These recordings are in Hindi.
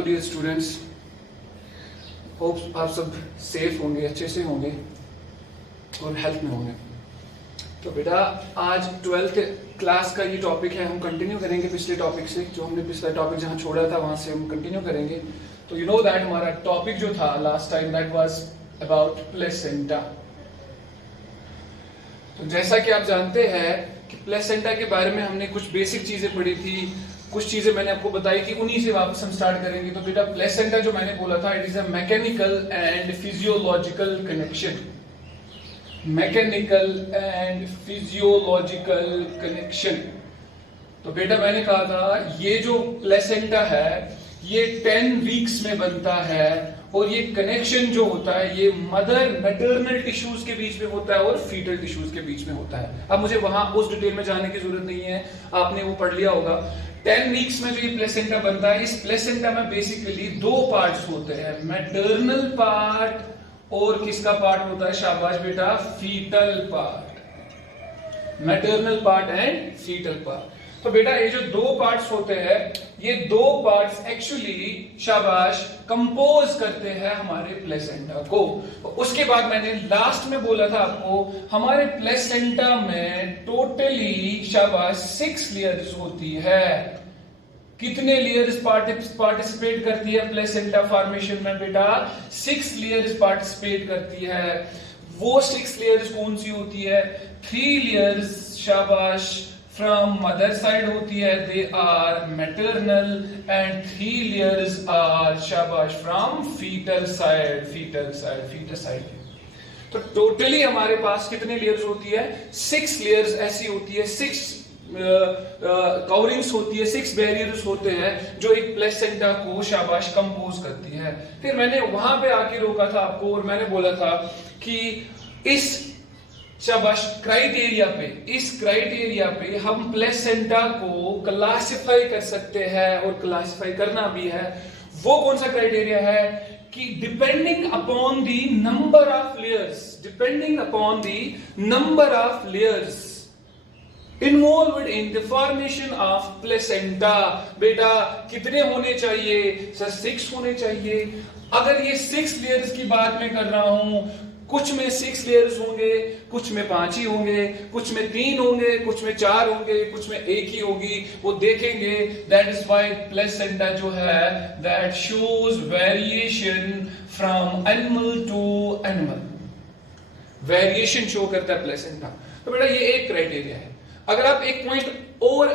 हेलो डियर स्टूडेंट्स, होप आप सब सेफ होंगे, अच्छे से होंगे और हेल्थ में होंगे। तो बेटा आज 12th क्लास का ये टॉपिक है, हम कंटिन्यू करेंगे पिछले टॉपिक से। जो हमने पिछला टॉपिक जहाँ छोड़ा था वहाँ से हम कंटिन्यू करेंगे। तो यू नो दैट हमारा टॉपिक जो था last time that was about placenta. तो जैसा कि आप जानते हैं कि प्लेसेंटा के बारे में हमने कुछ बेसिक चीजें पढ़ी थी, कुछ चीजें मैंने आपको बताई कि उन्हीं से वापस हम स्टार्ट करेंगे। तो बेटा प्लेसेंटा जो मैंने बोला था, it is a mechanical and physiological connection. Mechanical and physiological connection. तो बेटा मैंने कहा था ये जो प्लेसेंटा है ये 10 वीक्स में बनता है और ये कनेक्शन जो होता है ये मदर मैटरनल टिश्यूज के बीच में होता है और फीटल टिश्यूज के बीच में होता है। अब मुझे वहां उस डिटेल में जाने की जरूरत नहीं है, आपने वो पढ़ लिया होगा। 10 वीक्स में जो ये प्लेसेंटा बनता है, इस प्लेसेंटा में बेसिकली दो पार्ट्स होते हैं, मैटरनल पार्ट और किसका पार्ट होता है, शाबाश बेटा, foetal part. Maternal part and foetal part. तो बेटा ये जो दो पार्ट्स होते हैं, ये दो पार्ट्स एक्चुअली शाबाश कंपोज करते हैं हमारे प्लेसेंटा को। तो उसके बाद मैंने लास्ट में बोला था आपको, हमारे प्लेसेंटा में टोटली शाबाश 6 लेयर्स होती है। कितने लेयर्स पार्टिसिपेट करती है प्लेसेंटा फॉर्मेशन में बेटा? 6 लेयर्स पार्टिसिपेट करती है। वो 6 लेयर्स कौन सी होती है? 3 लेयर्स शाबाश फ्रॉम मदर साइड होती है, they are maternal, and 3 layers are शाबाश फ्रॉम फीटल साइड। तो टोटली हमारे पास कितने लेयर्स होती है? 6 लेयर्स ऐसी होती है, 6 कवरिंग्स होती है, 6 बैरियर्स होते हैं जो एक प्लेसेंटा को शाबाश कंपोज करती है। फिर मैंने वहां पे आके रोका था आपको और मैंने बोला था कि इस शाबाश इस क्राइटेरिया पे हम प्लेसेंटा को क्लासिफाई कर सकते हैं और क्लासिफाई करना भी है। वो कौन सा क्राइटेरिया है कि depending upon the number of layers involved in the formation of placenta. बेटा कितने होने चाहिए? सर 6 होने चाहिए। अगर ये 6 लेयर्स की बात मैं कर रहा हूं, कुछ में 6 लेयर्स होंगे, कुछ में 5 ही होंगे, कुछ में 3 होंगे, कुछ में 4 होंगे, कुछ में 1 ही होगी, वो देखेंगे। दैट इज व्हाई प्लेसेंटा जो है that shows variation from animal to animal. Variation show करता है प्लेसेंटा। तो बेटा ये एक क्राइटेरिया है। अगर आप एक पॉइंट और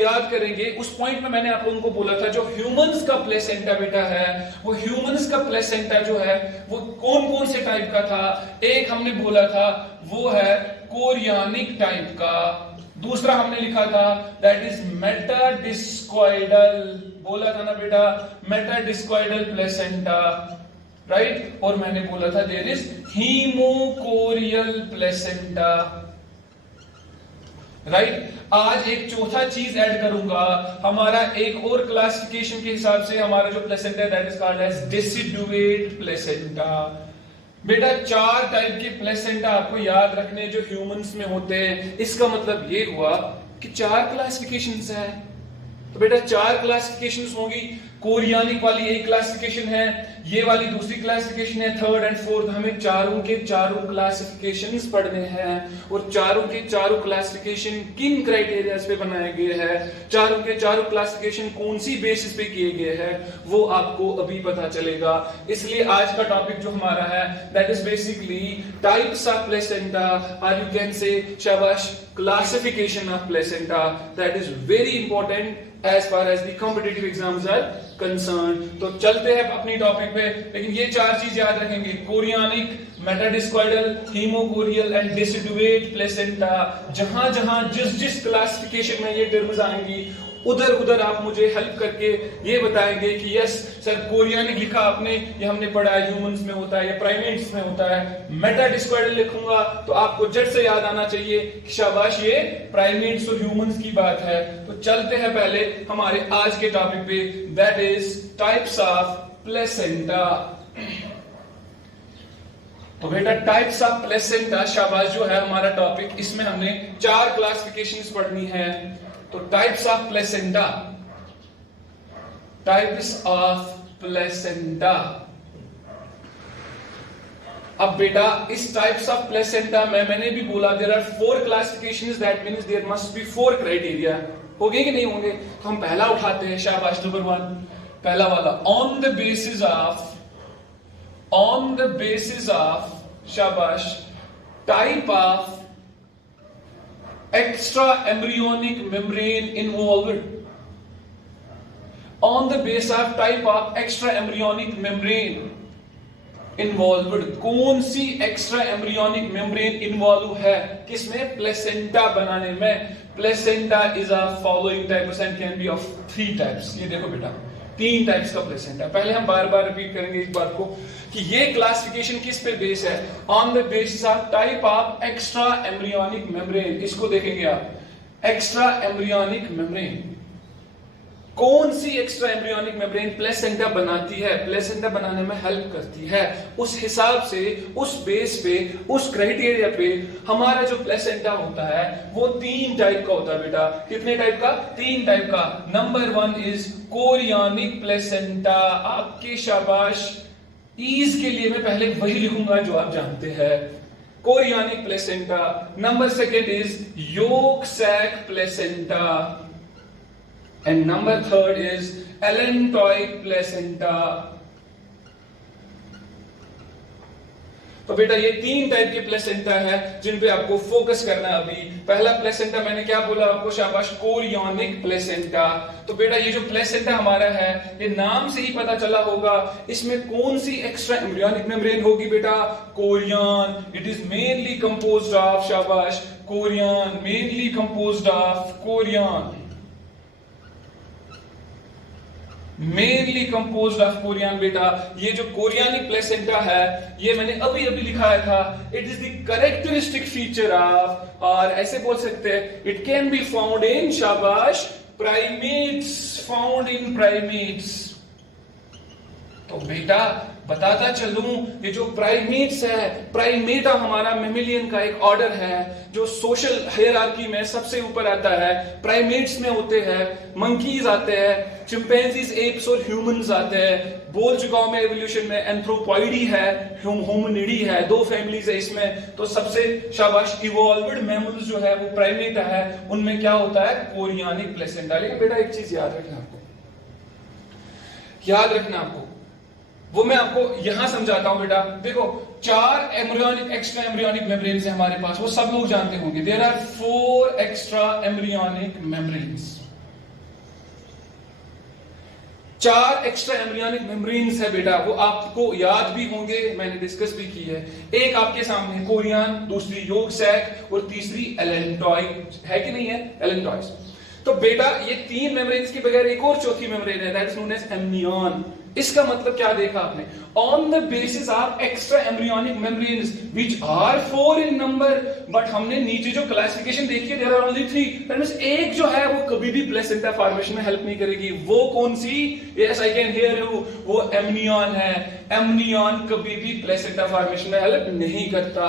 याद करेंगे, उस पॉइंट में मैंने आप लोगों को बोला था जो ह्यूमंस का प्लेसेंटा बेटा है, वो ह्यूमंस का प्लेसेंटा जो है वो कौन कौन से टाइप का था? एक हमने बोला था वो है कोरियानिक टाइप का। दूसरा हमने लिखा था दैट इज मेटाडिस्कॉइडल। बोला था ना बेटा, मेटाडिस्कॉइडल प्लेसेंटा, राइट। और मैंने बोला था there is haemochorial placenta, right. आज एक चौथा चीज ऐड करूंगा, हमारा एक और क्लासिफिकेशन के हिसाब से हमारा जो प्लेसेंटा है that is called as deciduate placenta. बेटा 4 टाइप के प्लेसेंटा आपको याद रखने जो ह्यूमंस में होते हैं। इसका मतलब ये हुआ कि 4 क्लासिफिकेशंस हैं। तो बेटा 4 क्लासिफिकेशंस होंगी। कोरियानिक वाली एक क्लासिफिकेशन है, ये वाली दूसरी क्लासिफिकेशन है, 3rd एंड 4th। हमें चारों के चारों क्लासिफिकेशंस पढ़ने हैं और चारों के चारों क्लासिफिकेशन किन क्राइटेरियाज पे बनाए गए हैं, चारों के चारों क्लासिफिकेशन कौन सी बेसिस पे किए गए हैं, वो आपको अभी पता चलेगा। इसलिए आज का टॉपिक जो हमारा है that is basically types of placenta, और यू कैन से शाबाश classification of placenta. That is very important as far as the competitive exams are concerned। तो चलते हैं अपनी टॉपिक पे, लेकिन ये 4 चीज याद रखेंगे, chorionic, metadiscoidal, haemochorial and deciduate placenta. जहां जहां जिस क्लासिफिकेशन में ये टर्म्स आएंगी उधर आप मुझे हेल्प करके ये बताएंगे कि यस सर कोरियानिक लिखा आपने, ये हमने पढ़ा है ह्यूमंस में होता है या प्राइमेट्स में होता है। मेटाडिस्कॉइडल लिखूंगा तो आपको झट से याद आना चाहिए कि शाबाश ये प्राइमेट्स और ह्यूमंस की बात है। तो चलते हैं पहले हमारे आज के टॉपिक पे, that is types of placenta. तो बेटा टाइप्स ऑफ प्लेसेंटा शाबाश जो है हमारा टॉपिक, इसमें हमने 4 क्लासिफिकेशंस पढ़नी है। तो types of placenta, types of placenta. अब बेटा इस टाइप्स ऑफ प्लेसेंटा में मैंने भी बोला there are 4 classifications, that means there must be 4 criteria. होंगे कि नहीं होंगे? तो हम पहला उठाते हैं, शाबाश, नंबर 1 पहला वाला, ऑन द बेसिस ऑफ शाबाश type of extra embryonic membrane involved, on the basis of type of extra embryonic membrane involved। कौन सी extra embryonic membrane involved है किसमें? प्लेसेंटा बनाने में। Placenta is a following types and can be of 3 types। ये देखो बेटा 3 टाइप्स का प्लेसेंटा। पहले हम बार बार रिपीट करेंगे इस बात को कि ये क्लासिफिकेशन किस पे बेस है? On the basis of type of extra embryonic membrane. इसको देखेंगे आप, एक्स्ट्रा एम्ब्रियोनिक मेम्ब्रेन। कौन सी एक्स्ट्रा एम्ब्रियोनिक मेम्ब्रेन प्लेसेंटा बनाती है, प्लेसेंटा बनाने में हेल्प करती है, उस हिसाब से, उस बेस पे, उस क्राइटेरिया पे हमारा जो प्लेसेंटा होता है वो 3 टाइप का होता है बेटा। कितने टाइप का? 3 टाइप का। Number 1 is chorionic placenta. आपके शाबाश, ईज के लिए मैं पहले वही लिखूंगा जो आप जानते हैं, chorionic placenta. Number 2 is yolk sac placenta and number 3 is allantoic placenta। तो बेटा ये 3 टाइप के प्लेसेंटा है जिन पे आपको फोकस करना है अभी। पहला प्लेसेंटा मैंने क्या बोला आपको? शाबाश, कोरियानिक प्लेसेंटा। तो बेटा ये जो प्लेसेंटा हमारा है, ये नाम से ही पता चला होगा इसमें कौन सी एक्स्ट्रा एम्ब्रियोनिक मेम्ब्रेन होगी बेटा? Chorion. It is mainly composed of शाबाश chorion, mainly composed of chorion, mainly composed of chorion. बेटा ये जो कोरियानिक प्लेसेंटा है ये मैंने अभी अभी लिखाया था, it is the characteristic feature of, और ऐसे बोल सकते हैं it can be found in शाबाश प्राइमेट्स, फाउंड इन प्राइमेट्स। तो बेटा बताता चलूं, ये जो प्राइमेट्स है, प्राइमेटा हमारा मेमिलियन का एक ऑर्डर है जो सोशल हायरार्की में सबसे ऊपर आता है। प्राइमेट्स में होते हैं मंकीज आते हैं, चिंपैंजीज, एप्स और ह्यूमंस आते हैं। बोल चुका हूं मैं एवोल्यूशन में एंथ्रोपॉइडी है, होमिनिडी है, 2 फैमिलीज है इसमें। तो सबसे शाबाश इवॉल्व्ड मैमल्स जो है वो प्राइमेटा है, उनमें क्या होता है? Chorionic placenta. लेकिन बेटा एक चीज याद रखना आपको, याद रखना आपको, वो मैं आपको यहां समझाता हूं बेटा। देखो 4 एम्ब्रियोनिक एक्स्ट्रा एम्ब्रियोनिक मेम्ब्रेन्स है हमारे पास, वो सब लोग जानते होंगे। There are 4 extra embryonic membranes. 4 extra embryonic membranes है बेटा, वो आपको याद भी होंगे, मैंने डिस्कस भी की है। एक आपके सामने कोरियन, दूसरी योक सैक और तीसरी एलेंटॉइड है कि नहीं है? एलेंटॉइड। तो बेटा ये 3 मेम्ब्रेन्स के बगैर एक और चौथी मेम्ब्रेन है, that is known as amnion. इसका मतलब क्या देखा आपने? On the basis of extra embryonic membranes which are 4 in number, but हमने नीचे जो क्लासिफिकेशन देखी है there are only 3, that means एक जो है वो कभी भी प्लेसेंटा फॉर्मेशन में हेल्प नहीं करेगी। वो कौन सी? Yes I can hear you, वो एमनियन है। एमनियन कभी भी प्लेसेंटा फॉर्मेशन में हेल्प नहीं करता,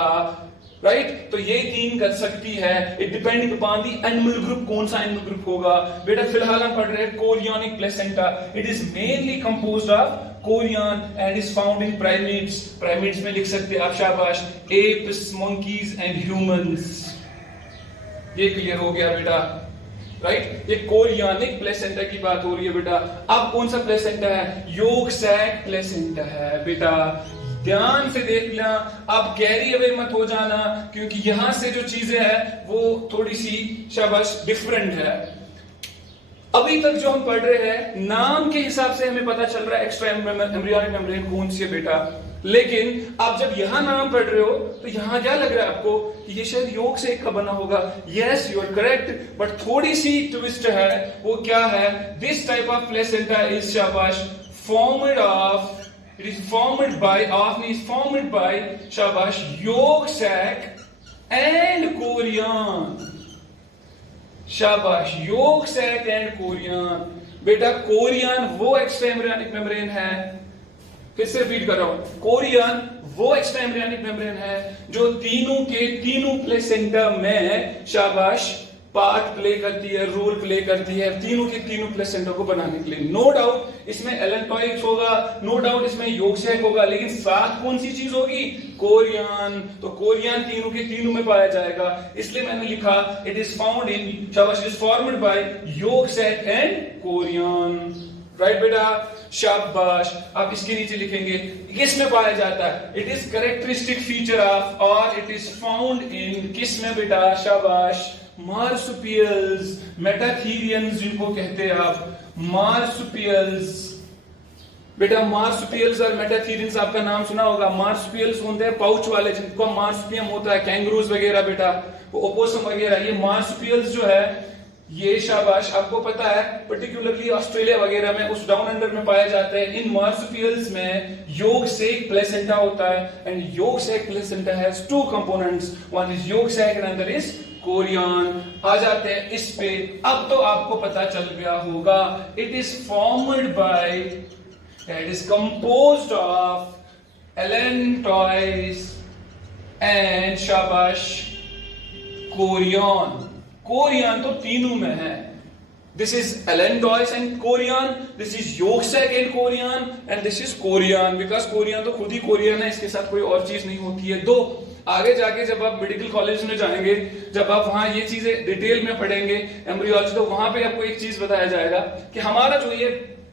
राइट? तो ये 3 कर सकती है, it depending upon the animal group, कौन सा एनिमल ग्रुप होगा। बेटा फिलहाल हम पढ़ रहे हैं chorionic placenta. It is mainly composed of Korean and is found in primates. Primates में लिख सकते हैं आप शाबाश एप्स, मंकीज एंड ह्यूमंस। ये क्लियर हो गया बेटा, राइट? ये कोरियानिक प्लेसेंटा की बात हो रही है बेटा। अब कौन सा प्लेसेंटा है? योक सैक प्लेसेंटा है बेटा। ध्यान से देख लेना, अब कैरी अवे मत हो जाना, क्योंकि यहां से जो चीजें हैं वो थोड़ी सी शाबाश डिफरेंट है। अभी तक जो हम पढ़ रहे हैं नाम के हिसाब से हमें पता चल रहा है एक्स्ट्रा एम्ब्रियोनिक मेम्ब्रेन कौन सी है बेटा, लेकिन आप जब यहां नाम पढ़ रहे हो तो यहां क्या लग रहा है आपको कि ये शायद योग से एक का बना होगा। Yes you are correct, but थोड़ी सी ट्विस्ट है। वो क्या है? This type of placenta is शाबाश formed of, it is formed by, often is formed by shabash yolk sac and chorion। शाबाश, yolk sac and chorion। बेटा कोरियन वो एक्स्ट्रा एम्ब्रियोनिक मेम्ब्रेन है, फिर से रिपीट कर रहा हूं, कोरियन वो एक्स्ट्रा एम्ब्रियोनिक मेम्ब्रेन है जो तीनों के तीनों प्लेसेंटा में शाबाश पार्ट प्ले करती है, रोल प्ले करती है तीनों के तीनों प्लेसेंटा को बनाने के लिए। नो डाउट इसमें एलेंटॉइड्स होगा, नो डाउट इसमें यॉर्क सैक होगा, लेकिन साथ कौन सी चीज होगी? कोरियन। तो कोरियन तीनों के तीनों में पाया जाएगा, इसलिए मैंने लिखा इट इज फाउंड इन, शाबाश, it is formed by yolk sac and chorion. Right बेटा, शाबाश। आप इसके नीचे लिखेंगे किस में पाया जाता है? It is characteristic feature of, और इट इज फाउंड इन किस में बेटा? शाबाश, मार्सुपियल्स, मेटाथीरियंस जिनको कहते हैं आप, मार्सुपियल्स। बेटा मार्सुपियल्स और मेटाथीरियंस आपका नाम सुना होगा। मार्सुपियल्स होते हैं पाउच वाले, जिनको मार्सुपियम होता है, कैंगरूज वगैरह बेटा, वो ओपोसम वगैरह। ये मार्सुपियल्स जो है ये, शाबाश, आपको पता है पर्टिकुलरली ऑस्ट्रेलिया वगैरह में उस डाउन अंडर में पाए जाते हैं। इन मार्सुपियल्स में यॉर्क सैक प्लेसेंटा होता है, and yolk sac placenta has two components, one is yolk sac and other is chorion. आ जाते हैं इस पे। अब तो आपको पता चल गया होगा, it is formed by, it is composed of allantoids and, शाबाश, कोरियन। कोरियन तो तीनों में है। This is allantoids and chorion, this is yolk sac and chorion, and this is chorion, because chorion तो खुद ही कोरियन है, इसके साथ कोई और चीज नहीं होती है। दो आगे जाके जब आप मेडिकल कॉलेज में जाएंगे, जब आप वहां ये चीजें डिटेल में पढ़ेंगे एम्ब्रियोलॉजी, तो वहां पे आपको एक चीज बताया जाएगा कि हमारा जो ये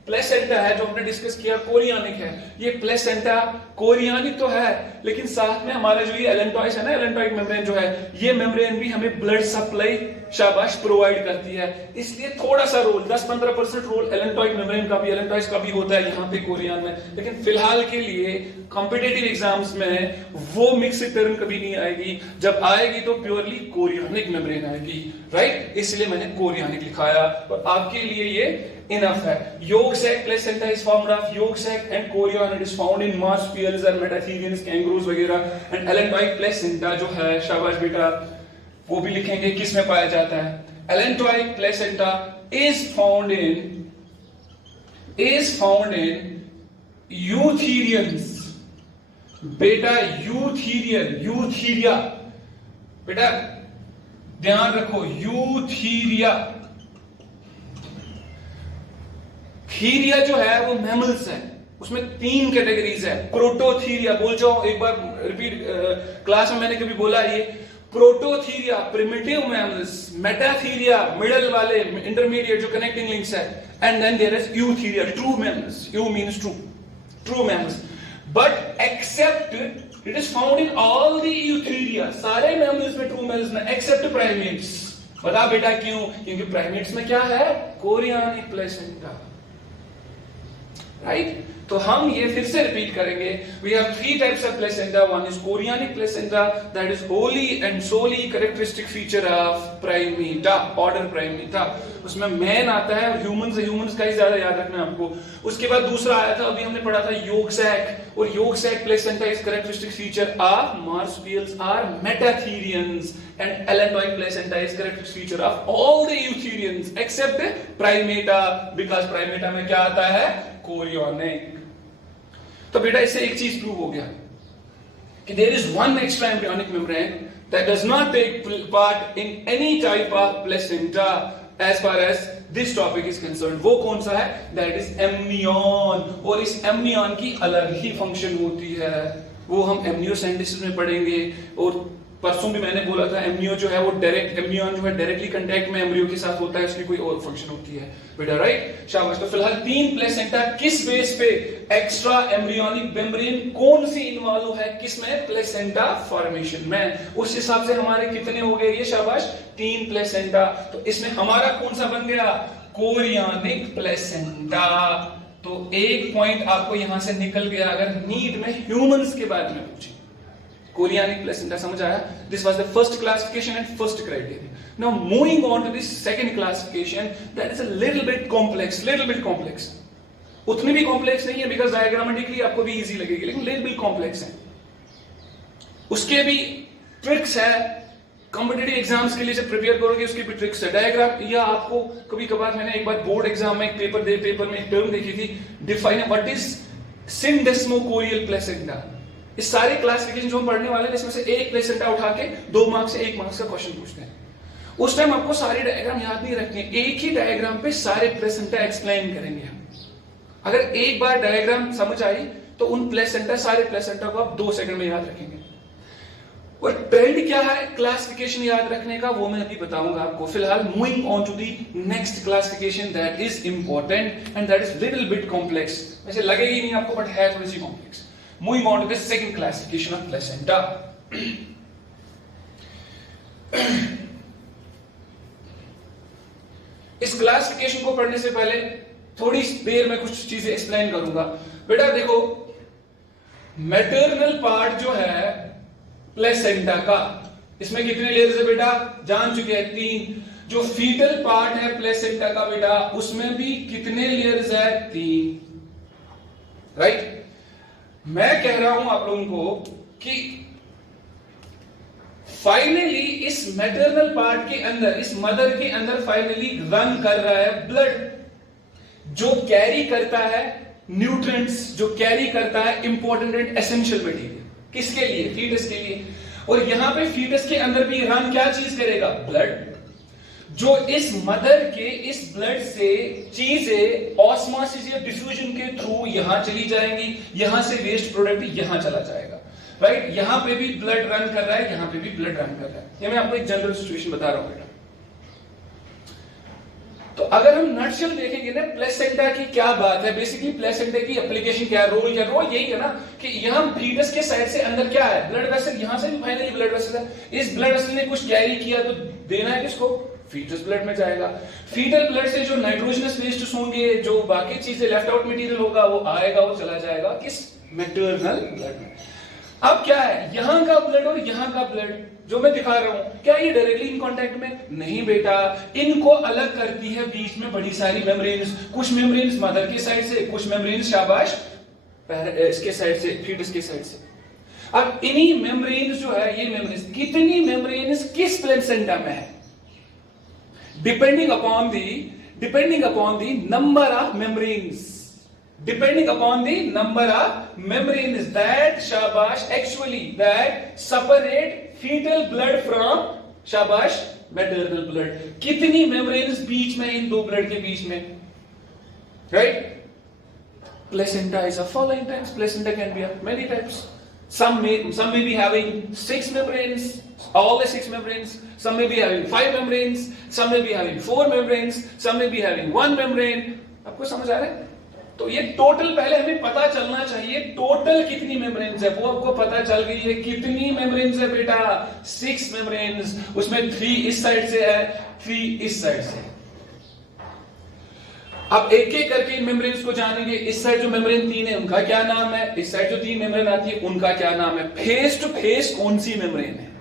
प्लेसेंटा है जो हमने डिस्कस किया कोरियानिक है, ये प्लेसेंटा कोरियानिक तो है, लेकिन साथ में हमारा जो ये एलेंटॉइड्स है ना, एलेंटॉइड मेम्ब्रेन जो है, ये मेम्ब्रेन भी हमें ब्लड सप्लाई, शाबाश, प्रोवाइड करती है। इसलिए थोड़ा सा रोल, 10-15% रोल एलेंटॉइड मेम्ब्रेन का भी, एलेंटॉइड्स का भी होता है यहाँ पे कोरियन में। लेकिन फिलहाल के लिए कॉम्पिटिटिव एग्जाम्स में वो मिक्स्ड टर्म कभी नहीं आएगी, जब आएगी तो प्योरली कोरियानिक मेम्ब्रेन आएगी। राइट, इसलिए मैंने कोरियानिक लिखाया, और आपके लिए ये इनफ है। Yolk sac placenta is formed of yolk sac and chorion, it is found in marsupials और मेटाथीरियंस, कैंगरूज वगैरह, एंड एलेंटॉइड प्लेसेंटा जो है, शाबाश बेटा, वो भी लिखेंगे किस में पाया जाता है। Allantoid placenta is found in eutherians. बेटा यूथीरिया, बेटा ध्यान रखो, यूथीरिया। थीरिया जो है वो मैमल्स है, उसमें 3 कैटेगरीज है। प्रोटोथीरिया, बोल जाओ एक बार रिपीट, क्लास में मैंने कभी बोला ये। Prototheria primitive mammals, metatheria middle वाले, इंटरमीडिएट जो कनेक्टिंग लिंक्स है, and then there is eutheria, true mammals. You means true mammals, but except it is found in all the eutheria, सारे मैमल्स में ट्रू मैमल्स में, एक्सेप्ट प्राइमेट्स। बता बेटा क्यों? क्योंकि प्राइमेट्स में क्या है? Chorionic placenta. राइट, तो हम ये फिर से रिपीट करेंगे। We have 3 types of placenta, one is chorionic placenta, that is only and solely characteristic feature of primata, order primata. उसमें मैन आता है, और ह्यूमंस का ही ज्यादा याद रखना है आपको। उसके बाद दूसरा आया था, अभी हमने पढ़ा था यॉर्क सैक, और yolk sac placenta is characteristic feature of marsupials और metatherians, and allantoid placenta is characteristic feature of all the eutherians except primata, because primata में क्या आता है? कोरियोनिक। तो बेटा इससे एक चीज प्रूव हो गया कि there is one extra embryonic membrane that does not take part in any type of placenta as far as this topic is concerned। वो कौन सा है? That is amnion, और इस amnion की अलग ही फंक्शन होती है, वो हम amniocentesis में पढ़ेंगे। और परसों भी मैंने बोला था, एमनियो जो है वो एमनियन जो है डायरेक्टली कांटेक्ट में एम्ब्रियो के साथ होता है, इसकी कोई और फंक्शन होती है बेटा। राइट, शाबाश। तो फिलहाल 3 प्लेसेंटा किस बेस पे? एक्स्ट्रा एम्ब्रियोनिक मेम्ब्रेन कौन सी इन्वॉल्व है किसमें? प्लेसेंटा फॉर्मेशन में। उस हिसाब से हमारे कितने हो गए ये? शाबाश, 3 प्लेसेंटा। तो इसमें हमारा कौन सा बन गया? Chorionic placenta. तो एक पॉइंट आपको यहां से निकल गया अगर नीट में ह्यूमंस के बारे में पूछे। Chorionic placenta, समझ आया? This was the first classification and first criteria. Now moving on to this second classification, that is a little bit complex. उतनी भी complex नहीं है, because diagrammatically आपको भी easy लगेगी, लेकिन little bit complex है। उसके भी tricks है, कॉम्पिटिटिव एग्जाम्स के लिए जब प्रिपेयर करोगे उसके भी ट्रिक्स है। डायग्राम, या आपको कभी कभार, मैंने एक बार बोर्ड एग्जाम में एक पेपर में एक टर्म देखी थी, define what is syndesmochorial placenta. इस सारे क्लासिफिकेशन जो हम पढ़ने वाले हैं इसमें से एक प्लेसेंटा उठा के 2 मार्क्स से 1 मार्क्स का क्वेश्चन पूछते हैं। उस टाइम आपको सारे डायग्राम याद नहीं रखने, एक ही डायग्राम पे सारे प्लेसेंटा एक्सप्लेन करेंगे हम। अगर एक बार डायग्राम समझ आई तो उन प्लेसेंटा, सारे प्लेसेंटा को आप 2 सेकंड में याद रखेंगे। और ट्रेंड क्या है क्लासिफिकेशन याद रखने का, वो मैं अभी बताऊंगा आपको। फिलहाल moving on to the next classification that is important and that is little bit complex. वैसे लगेगी नहीं आपको, बट है थोड़ी सी complex. Moving on to the second classification of placenta. इस क्लासिफिकेशन को पढ़ने से पहले थोड़ी देर में कुछ चीजें एक्सप्लेन करूंगा। बेटा देखो, मैटरनल पार्ट जो है प्लेसेंटा का, इसमें कितने लेयर्स है बेटा, जान चुके हैं 3। जो फीटल पार्ट है प्लेसेंटा का बेटा, उसमें भी कितने लेयर्स है, 3। राइट। मैं कह रहा हूं आप लोगों को कि फाइनली इस मैटरनल पार्ट के अंदर, इस मदर के अंदर फाइनली रन कर रहा है ब्लड, जो कैरी करता है न्यूट्रिएंट्स, जो कैरी करता है इंपॉर्टेंट एंड एसेंशियल मटेरियल। किसके लिए, फीटस के लिए। और यहां पे फीटस के अंदर भी रन क्या चीज करेगा, ब्लड। जो इस मदर के इस ब्लड से चीजें ऑस्मोसिस या डिफ्यूजन के थ्रू यहां चली जाएंगी, यहां से वेस्ट प्रोडक्ट यहां चला जाएगा। राइट, यहां पे भी ब्लड रन कर रहा है, यहां पे भी ब्लड रन कर रहा है। ये मैं आपको एक जनरल सिचुएशन बता रहा हूं बेटा। तो अगर हम नटशेल देखेंगे ना प्लेसेंटा की क्या बात है, बेसिकली प्लेसेंटा की एप्लीकेशन क्या है, रोल क्या, रोल यही है ना कि यहां फीटस के साइड से अंदर क्या है, ब्लड वेसल, यहां से भी फाइनली ब्लड वेसल है। इस ब्लड वेसल ने कुछ कैरी किया तो देना है किसको, फीटस ब्लड में जाएगा। फीटल ब्लड से जो नाइट्रोजनस वेस्ट होंगे, जो बाकी चीजें लेफ्ट आउट मटेरियल होगा, वो आएगा, वो चला जाएगा किस, मैटरनल ब्लड में। अब क्या है, यहां का ब्लड और यहां का ब्लड जो मैं दिखा रहा हूं, क्या ये डायरेक्टली इन कांटेक्ट में, नहीं बेटा। इनको अलग करती है बीच में बड़ी सारी मेम्ब्रेन्स। कुछ मेम्ब्रेन्स मदर की साइड से, कुछ मेम्ब्रेन्स शाबाश इसके साइड से, फीटस की साइड से। अब इन्हीं मेम्ब्रेन्स जो है, ये मेम्ब्रेन्स, कितनी मेम्ब्रेन्स किस प्लेसेंटा में है, depending upon the number of membranes, depending upon the number of membranes that shabash actually that separate fetal blood from shabash maternal blood। कितनी membranes बीच में, इन दो ब्लड के बीच में, right? Placenta is of following types. Placenta can be of many types. Some may be having 6 membranes, all the 6 membranes. Some may be having 5 membranes. Some may be having 4 membranes. Some may be having 1 membrane. आपको समझ आ रहा है? तो ये टोटल पहले हमें पता चलना चाहिए, टोटल कितनी मेम्ब्रेन्स है, वो आपको पता चल गई है। कितनी मेम्ब्रेन्स है बेटा, 6 मेम्ब्रेन्स। उसमें 3 इस साइड से है, 3 इस साइड से। अब एक एक करके इन मेम्ब्रेन्स को जानेंगे। इस साइड जो मेम्ब्रेन 3 है उनका क्या नाम है, इस साइड जो 3 मेम्ब्रेन आती है उनका क्या नाम है, फेस टू फेस कौन सी मेम्ब्रेन है,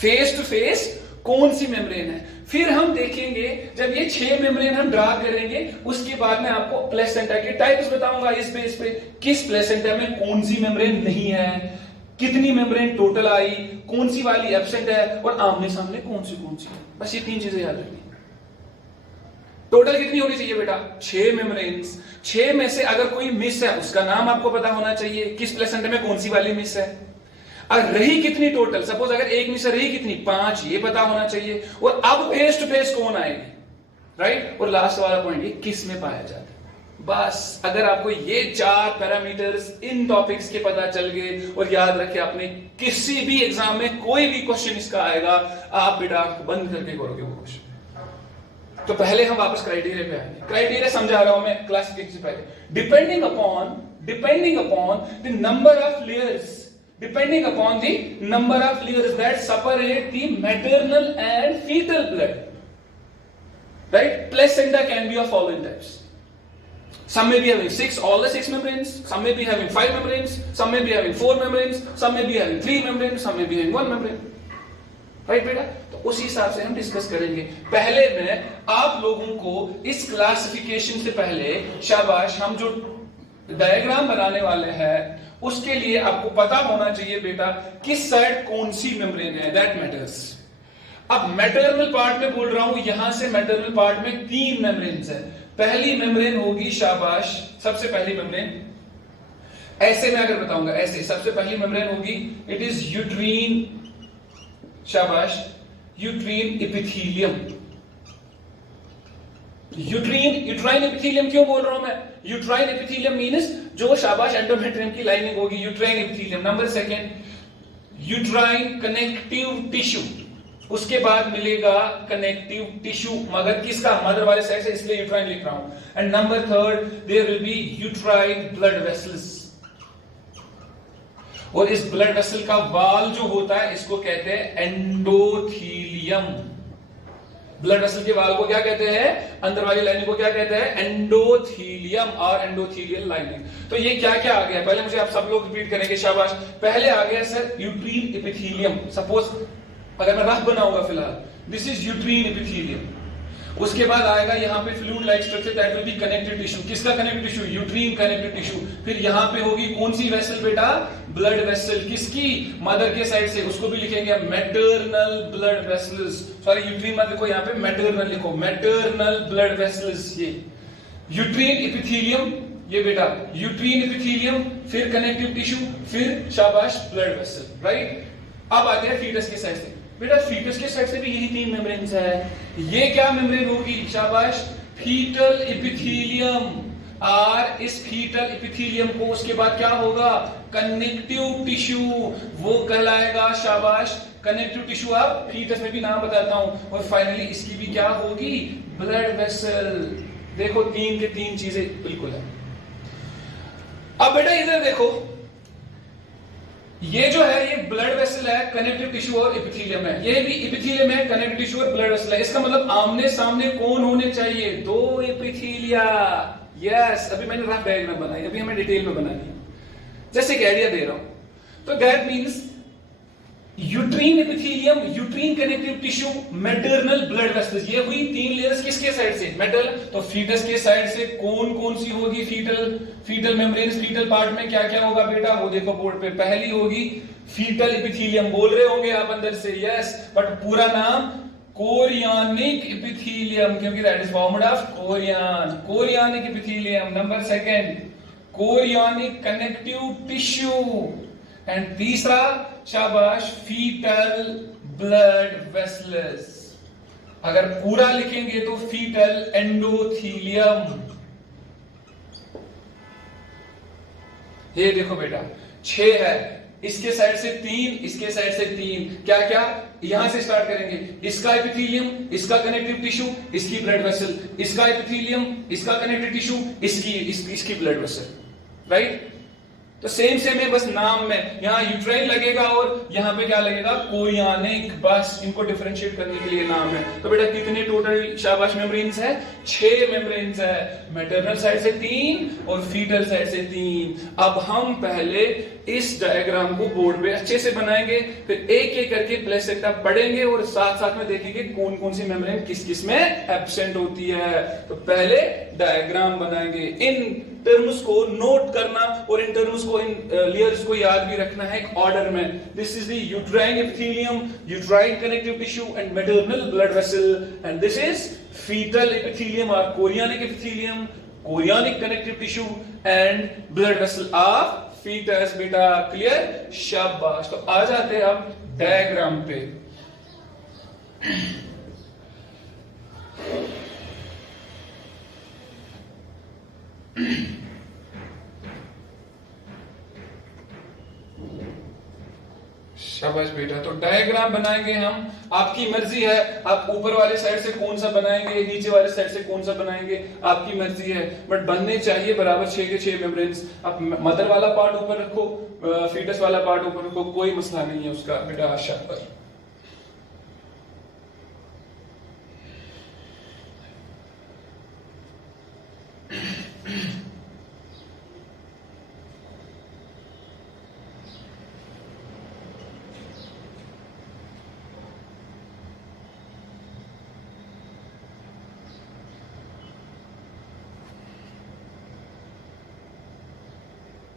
फेस टू फेस कौन सी मेम्ब्रेन है। फिर हम देखेंगे, जब ये 6 मेम्ब्रेन हम ड्रा करेंगे, उसके बाद में आपको प्लेसेंटा के टाइप्स बताऊंगा। इस पे किस प्लेसेंटा में कौन सी मेम्ब्रेन नहीं है, कितनी मेम्ब्रेन टोटल आई, कौन सी वाली एब्सेंट है, और आमने सामने कौन सी है। बस ये 3 चीजें याद रखनी। टोटल कितनी होनी चाहिए बेटा, 6 मेम्ब्रेन्स। 6 में से अगर कोई मिस है, उसका नाम आपको पता होना चाहिए, किस प्लेसेंटा में कौन सी वाली मिस है। और रही कितनी टोटल, सपोज अगर एक मिस रही कितनी, 5, ये पता होना चाहिए। और अब फेस टू फेस कौन आएगी, राइट। और लास्ट वाला पॉइंट, ये किस में पाया जाता है। बस अगर आपको ये 4 पैरामीटर्स इन टॉपिक्स के पता चल गए, और याद रखे आपने किसी भी एग्जाम में कोई भी क्वेश्चन इसका आएगा, आप बेटा बंद करके करोगे वो क्वेश्चन। तो पहले हम वापस क्राइटेरिया पे आएंगे। क्राइटेरिया समझा रहा हूं मैं क्लासिफिकेशन से पहले। Depending upon the number of layers, depending upon the number of layers that separate the maternal and fetal blood, right? Placenta can be of following types. Some may be having 6, all the 6 membranes. Some may be having 5 membranes. Some may be having 4 membranes. Some may be having 3 membranes. Some may be having 1 membrane. Right बेटा, तो उसी हिसाब से हम डिस्कस करेंगे। पहले मैं आप लोगों को इस क्लासिफिकेशन से पहले, शाबाश, हम जो डायग्राम बनाने वाले हैं उसके लिए आपको पता होना चाहिए बेटा किस साइड कौन सी मेम्ब्रेन है, दैट मैटर्स। अब मैटरनल पार्ट में बोल रहा हूं, यहां से मैटरनल पार्ट में 3 मेम्ब्रेन्स है। पहली मेम्ब्रेन होगी, शाबाश, सबसे पहली मेम्ब्रेन, ऐसे मैं अगर बताऊंगा, ऐसे सबसे पहली मेम्ब्रेन होगी, इट इज यूट्रीन, शाबाश, यूट्रीन एपिथेलियम। यूट्राइन एपिथेलियम क्यों बोल रहा हूं मैं? यूट्राइन एपिथेलियम मींस जो शाबाश एंडोमेट्रियम की लाइनिंग होगी, uterine epithelium. Number second, uterine connective tissue, उसके बाद मिलेगा कनेक्टिव टिश्यू, मगर किसका? मदर वाले साइड से, इसलिए यूट्राइन लिख रहा हूं। And number third, there will be uterine blood vessels, और इस ब्लड वेसल का वाल जो होता है इसको कहते हैं एंडोथीलियम। ब्लड वेसल के वाल को क्या कहते हैं? अंदर वाली लाइनिंग को क्या कहते हैं? एंडोथीलियम और एंडोथीलियल लाइनिंग। तो ये क्या क्या आ गया? पहले मुझे आप सब लोग रिपीट करेंगे, शाबाश। पहले आ गया सर यूट्रीन एपिथेलियम। सपोज अगर मैं रफ बनाऊंगा फिलहाल, दिस इज यूट्रीन एपिथेलियम। उसके बाद आएगा यहाँ पे fluid like structure, that will be connective tissue. किसका connective tissue? Uterine connective tissue. फिर यहाँ पे होगी कौन सी वेसल बेटा? Blood vessel. किसकी? मदर के साइड से, उसको भी लिखेंगे maternal blood vessels. Sorry, uterine मत लिखो, यहाँ पे मैटरनल लिखो, मैटरनल ब्लड वेसल्स। ये यूट्रीन एपिथेलियम, ये बेटा यूट्रीन एपिथेलियम, फिर कनेक्टिव टिश्यू, फिर शाबाश ब्लड वेसल, राइट। अब आते हैं फीटस के साइड से। बेटा फीटस के साइड से भी यही 3 मेम्ब्रेन्स है। ये क्या मेम्ब्रेन होगी? शाबाश, फीटल एपिथेलियम। और इस फीटल एपिथेलियम को उसके बाद क्या होगा? कनेक्टिव टिश्यू, वो कहलाएगा शाबाश कनेक्टिव टिश्यू। आप फीटस में भी नाम बताता हूं। और फाइनली इसकी भी क्या होगी? Blood vessel. देखो 3 के 3 चीजें बिल्कुल है। अब बेटा इधर देखो, ये जो है ये ब्लड वेसल है, कनेक्टिव टिश्यू और एपिथेलियम है। ये भी एपिथेलियम है, कनेक्टिव टिश्यू और ब्लड वेसल है। इसका मतलब आमने सामने कौन होने चाहिए? 2 एपिथेलिया। यस, अभी मैंने रफ डायग्राम बनाई, अभी हमें डिटेल में बनानी है। जैसे एक आइडिया दे रहा हूं, तो that means uterine epithelium, uterine connective tissue, maternal blood vessels. ये हुई 3 लेयर्स। किसके साइड से? मेटल। तो फीटस के साइड से कौन कौन सी होगी? Fetal membranes. फीटल पार्ट में क्या क्या होगा बेटा? वो देखो बोर्ड पे। पहली होगी फीटल एपिथेलियम, बोल रहे होंगे आप अंदर से, यस, बट पूरा नाम कोरियानिक एपिथेलियम, क्योंकि that is formed of chorionic epithelium. Number second, chorionic connective tissue. And तीसरा शाबाश फीटल ब्लड वेसल्स। अगर पूरा लिखेंगे तो फीटल एंडोथीलियम। ये देखो बेटा 6 है, इसके साइड से 3, इसके साइड से 3। क्या क्या? यहां से स्टार्ट करेंगे। इसका एपिथेलियम, इसका कनेक्टिव टिश्यू, इसकी ब्लड वेसल, इसका एपिथेलियम, इसका कनेक्टिव टिश्यू, इसकी ब्लड वेसल, राइट। तो सेम है, बस नाम में यहां यूट्राइन लगेगा और यहां पे क्या लगेगा? कोरियानिक। बस इनको डिफरेंशिएट करने के लिए नाम है। तो बेटा कितने टोटल शाबाश मेम्ब्रेन्स है? 6 मेम्ब्रेन्स है। मैटरनल साइड से 3 और फीटल साइड से 3। अब हम पहले इस डायग्राम को बोर्ड पे अच्छे से बनाएंगे, फिर एक एक करके प्लेसेंटा पढ़ेंगे और साथ साथ में देखेंगे कौन कौन सी मेम्ब्रेन किस किस में एब्सेंट होती है। तो पहले डायग्राम बनाएंगे। इन टर्म्स को नोट करना और इन टर्म्स को, इन लेयर्स को याद भी रखना है एक ऑर्डर में। This is the uterine epithelium, uterine connective tissue and maternal blood vessel, and this is foetal epithelium और chorionic epithelium, chorionic connective tissue and blood vessel of foetus. बेटा क्लियर? शाबाश। तो आ जाते हैं अब डायग्राम पे। शाबाश बेटा। तो डायग्राम बनाएंगे हम, आपकी मर्जी है, आप ऊपर वाले साइड से कौन सा बनाएंगे, नीचे वाले साइड से कौन सा बनाएंगे, आपकी मर्जी है, बट बनने चाहिए बराबर 6 के 6 मेम्ब्रेन्स। आप मदर वाला पार्ट ऊपर रखो, फीटस वाला पार्ट ऊपर रखो, कोई मसला नहीं है उसका बेटा। शाबाश।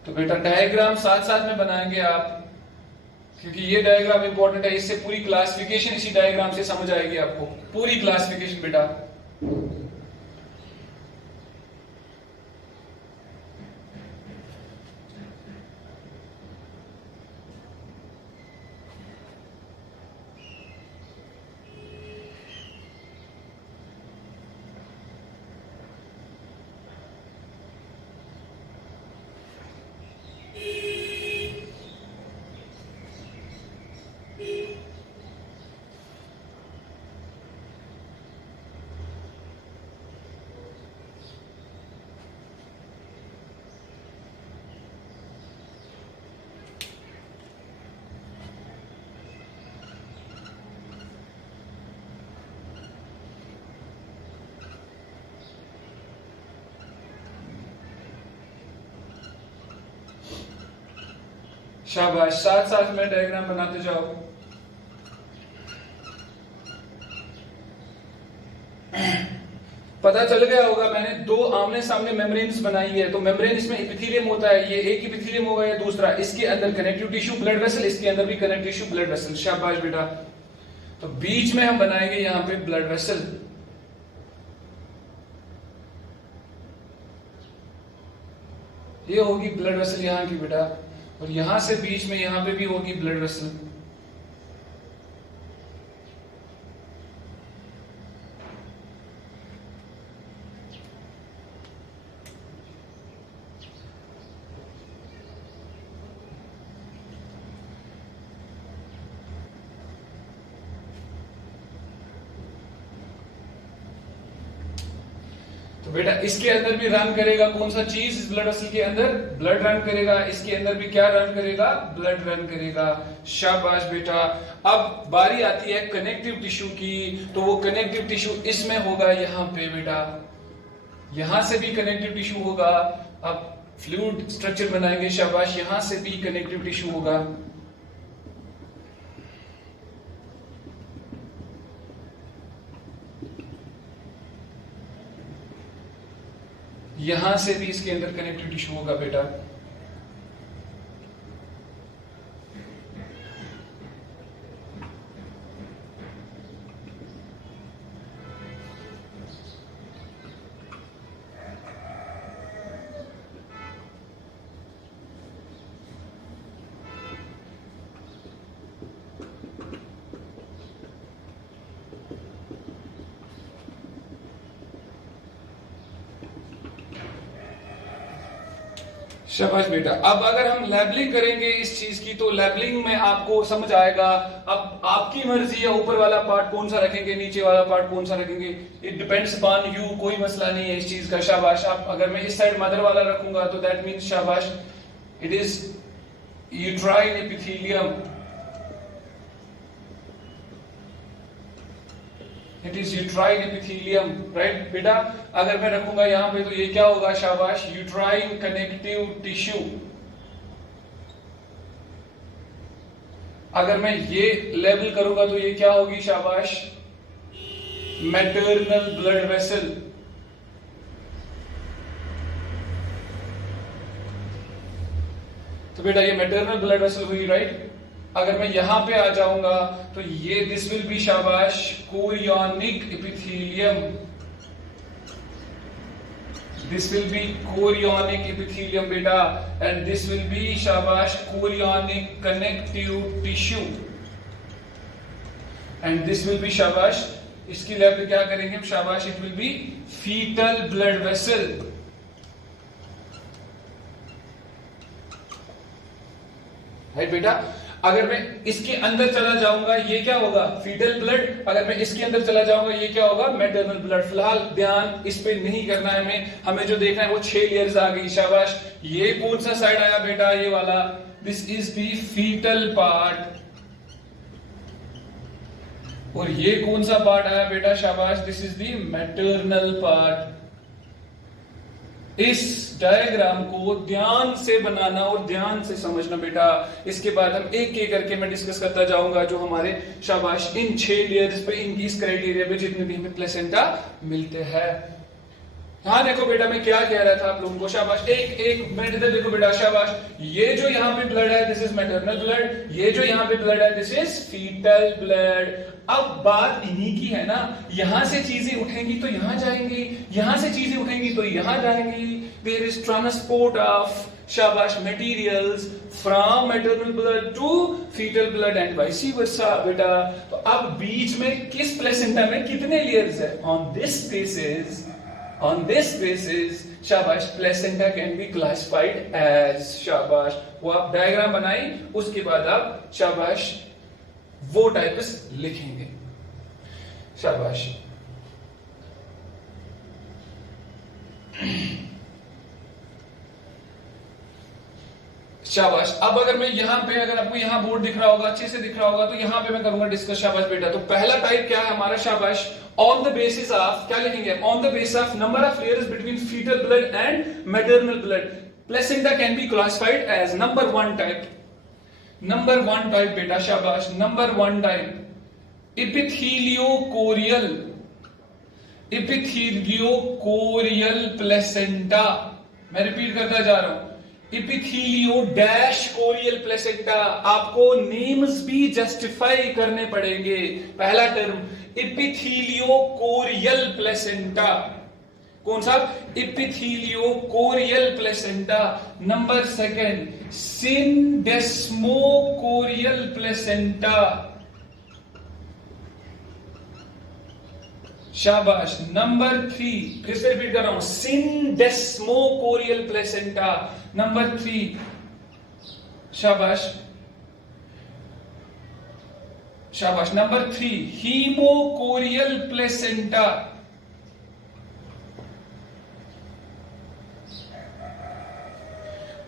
तो बेटा डायग्राम साथ साथ में बनाएंगे आप, क्योंकि ये डायग्राम इंपॉर्टेंट है। इससे पूरी क्लासिफिकेशन इसी डायग्राम से समझ आएगी आपको, पूरी क्लासिफिकेशन बेटा। शाबाश, साथ साथ में डायग्राम बनाते जाओ। पता चल गया होगा, मैंने दो आमने सामने मेम्ब्रेन्स बनाई है। तो मेम्ब्रेन में एपिथेलियम होता है, ये एक एपिथेलियम होगा या दूसरा, इसके अंदर कनेक्टिव टिश्यू ब्लड वेसल, इसके अंदर भी कनेक्टिव टिश्यू ब्लड वेसल। शाबाश बेटा। तो बीच में हम बनाएंगे यहां पे ब्लड वेसल। ये होगी ब्लड वेसल यहां की बेटा, और यहां से बीच में यहां पे भी होगी ब्लड वेसल। तो बेटा इसके अंदर भी रन करेगा कौन सा चीज, इस ब्लड वेसल के अंदर ब्लड रन करेगा, इसके अंदर भी क्या रन करेगा, ब्लड रन करेगा। शाबाश बेटा। अब बारी आती है कनेक्टिव टिश्यू की, तो वो कनेक्टिव टिश्यू इसमें होगा यहां पे बेटा, यहां से भी कनेक्टिव टिश्यू होगा। अब फ्लूइड स्ट्रक्चर बनाएंगे। शाबाश, यहां से भी कनेक्टिव टिश्यू होगा। यहां से भी इसके अंदर कनेक्टिव टिश्यू होगा बेटा। शाबाश बेटा। अब अगर हम लेबलिंग करेंगे इस चीज की, तो लेबलिंग में आपको समझ आएगा। अब आपकी मर्जी है ऊपर वाला पार्ट कौन सा रखेंगे, नीचे वाला पार्ट कौन सा रखेंगे, इट डिपेंड्स अपॉन यू, कोई मसला नहीं है इस चीज का। शाबाश। आप अगर मैं इस साइड मदर वाला रखूंगा तो दैट मींस शाबाश it is uterine epithelium, it is uterine epithelium, right बेटा। अगर मैं रखूंगा यहां पे तो ये क्या होगा, शाबाश, यूट्राइन कनेक्टिव टिश्यू। अगर मैं ये लेबल करूंगा तो ये क्या होगी, शाबाश, मैटरनल ब्लड वेसल। तो बेटा ये मैटरनल ब्लड वेसल हुई, राइट। अगर मैं यहां पे आ जाऊंगा तो ये दिस विल बी शाबाश chorionic epithelium, this will be chorionic epithelium बेटा, एंड दिस विल बी शाबाश chorionic connective tissue, and this will be शाबाश, इसकी लेवल क्या करेंगे हम, शाबाश, it will be foetal blood vessel. Right बेटा। अगर मैं इसके अंदर चला जाऊंगा ये क्या होगा, फीटल ब्लड। अगर मैं इसके अंदर चला जाऊंगा ये क्या होगा, मैटरनल ब्लड। फिलहाल ध्यान इस पे नहीं करना है हमें, हमें जो देखना है वो 6 लेयर्स आ गई। शाबाश। ये कौन सा साइड आया बेटा, ये वाला, this is the foetal part. और ये कौन सा पार्ट आया बेटा, शाबाश, this is the maternal part. इस डायग्राम को ध्यान से बनाना और ध्यान से समझना बेटा। इसके बाद हम एक एक करके मैं डिस्कस करता जाऊंगा जो हमारे शाबाश इन 6 लेयर्स पे, इनकी इस क्राइटेरिया पे जितने भी हमें प्लेसेंटा मिलते हैं। हाँ देखो बेटा मैं क्या कह रहा था आप लोगों को, शाबाश, एक मिनट इधर देखो बेटा। शाबाश, ये जो यहाँ पे ब्लड है दिस इज मैटरनल ब्लड, ये जो यहाँ पे ब्लड है दिस इज फीटल ब्लड। अब बात इन्हीं की है ना, यहां से चीजें उठेंगी तो यहां जाएंगी, यहां से चीजें उठेंगी तो यहां जाएंगी। देयर इज ट्रांसपोर्ट ऑफ शाबाश materials from maternal blood to foetal blood and vice versa बेटा। तो अब बीच में किस प्लेसेंटा में कितने लेयर्स है, on this basis शाबाश placenta can be classified as, शाबाश। वो आप डायग्राम बनाई, उसके बाद आप शाबाश वो टाइप्स लिखेंगे। शाबाश। शाबाश। अब अगर मैं यहां पे, अगर आपको यहां बोर्ड दिख रहा होगा, अच्छे से दिख रहा होगा, तो यहां पे मैं करूंगा डिस्कस। शाबाश बेटा। तो पहला टाइप क्या है हमारा, शाबाश, ऑन द बेसिस ऑफ, क्या लिखेंगे, on the basis of number of layers between foetal blood and maternal blood placenta can be classified as number 1 type. Number 1 type बेटा, शाबाश, number 1 type epitheliochorial, epitheliochorial placenta. मैं रिपीट करता जा रहा हूं, इपिथीलियो डैश कोरियल प्लेसेंटा। आपको नेम्स भी जस्टिफाई करने पड़ेंगे। पहला टर्म इपिथीलियोकोरियल प्लेसेंटा, कौन सा? Epitheliochorial placenta. Number 2 syndesmochorial placenta, शाबाश। नंबर 3 फिर से रिपीट कर रहा हूं, सिनडेस्मोकोरियल प्लेसेंटा। नंबर 3, शाबाश शाबाश। Number 3 haemochorial placenta.